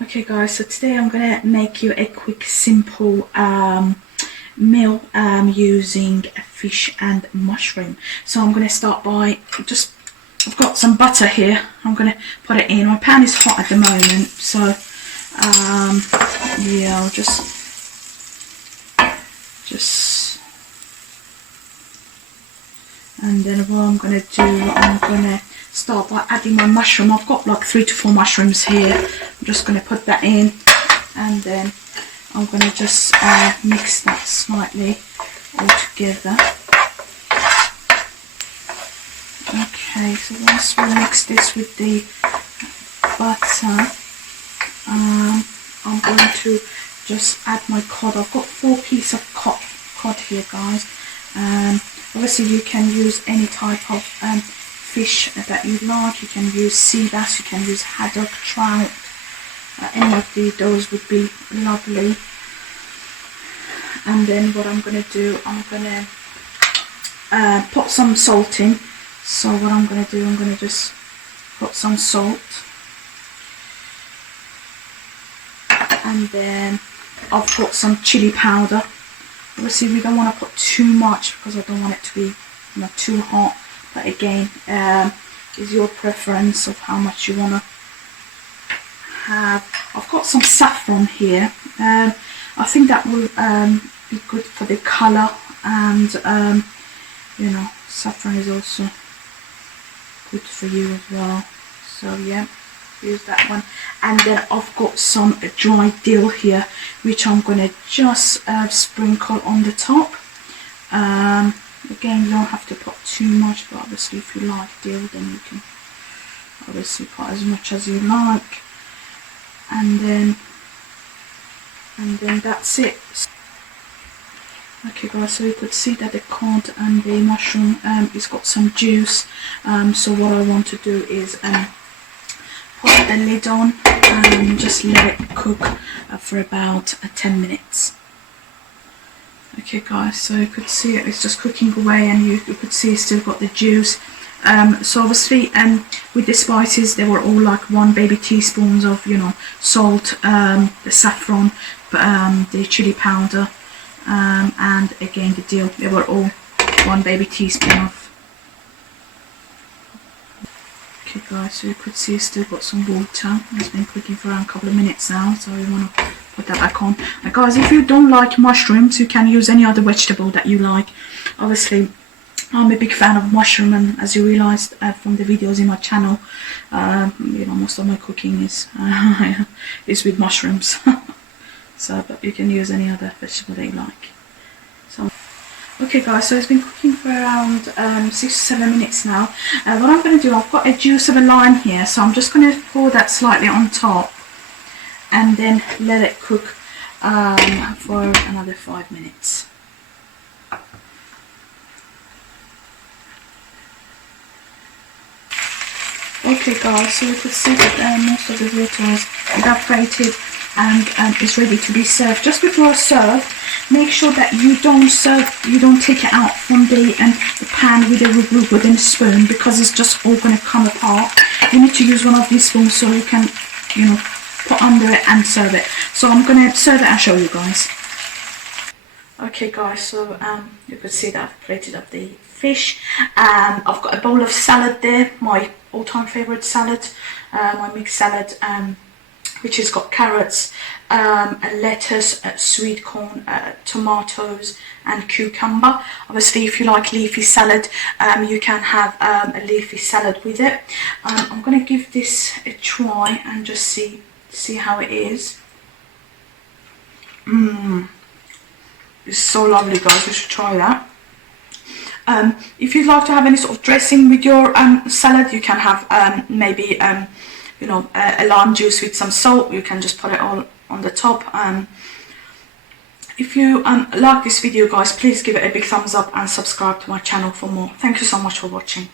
Okay guys, so today I'm gonna make you a quick simple meal using fish and mushroom. So I'm gonna start by I've got some butter here. I'm gonna put it in. My pan is hot at the moment, so yeah, I'll just and then what I'm gonna do, I'm gonna start by adding my mushroom. I've got like 3 to 4 mushrooms here. I'm just going to put that in, and then I'm going to just mix that slightly all together. Okay, so once we mix this with the butter, I'm going to just add my cod. I've got 4 pieces of cod here, guys. Obviously you can use any type of fish that you like. You can use sea bass, you can use haddock, trout, any of those would be lovely. And then what I'm going to do, I'm going to put some salt in. So what I'm going to do, I'm going to just put some salt, and then I've got some chili powder. Obviously we don't want to put too much because I don't want it to be too hot. But again, is your preference of how much you want to have. I've got some saffron here. I think that will be good for the colour, and saffron is also good for you as well. So yeah, use that one. And then I've got some dry dill here, which I'm going to just sprinkle on the top. Again, you don't have to put too much, but obviously if you like dill, then you can obviously put as much as you like. And then that's it. Okay guys, so you could see that the cod and the mushroom it's got some juice. So what I want to do is put the lid on and just let it cook for about 10 minutes. Okay guys, so you could see it's just cooking away, and you could see it's still got the juice. So obviously with the spices, they were all like 1 baby teaspoons of salt, the saffron, the chili powder, and again the dill. They were all 1 baby teaspoon of. Okay guys, so you could see it's still got some water. It's been cooking for around a couple of minutes now, so you want to put that back on. And guys, if you don't like mushrooms, you can use any other vegetable that you like. Obviously I'm a big fan of mushroom, and as you realized from the videos in my channel, most of my cooking is is with mushrooms. So but you can use any other vegetable that you like. So okay guys, so it's been cooking for around 6 to 7 minutes now. What I'm going to do, I've got a juice of a lime here, so I'm just going to pour that slightly on top and then let it cook for another 5 minutes. Okay guys, so you could see that most of the water is evaporated and is ready to be served. Just before I serve, make sure that you don't take it out from the pan with a spoon, because it's just all going to come apart. You need to use one of these spoons so you can put under it and serve it. So I'm going to serve it and show you guys. Okay guys, so you could see that I've plated up the fish. I've got a bowl of salad there, my all-time favorite salad, my mixed salad, which has got carrots, lettuce, sweet corn, tomatoes and cucumber. Obviously if you like leafy salad, you can have a leafy salad with it. I'm going to give this a try and just see how it is. It's so lovely guys, you should try that. If you'd like to have any sort of dressing with your salad, you can have maybe a lime juice with some salt. You can just put it all on the top. If you like this video guys, please give it a big thumbs up and subscribe to my channel for more. Thank you so much for watching.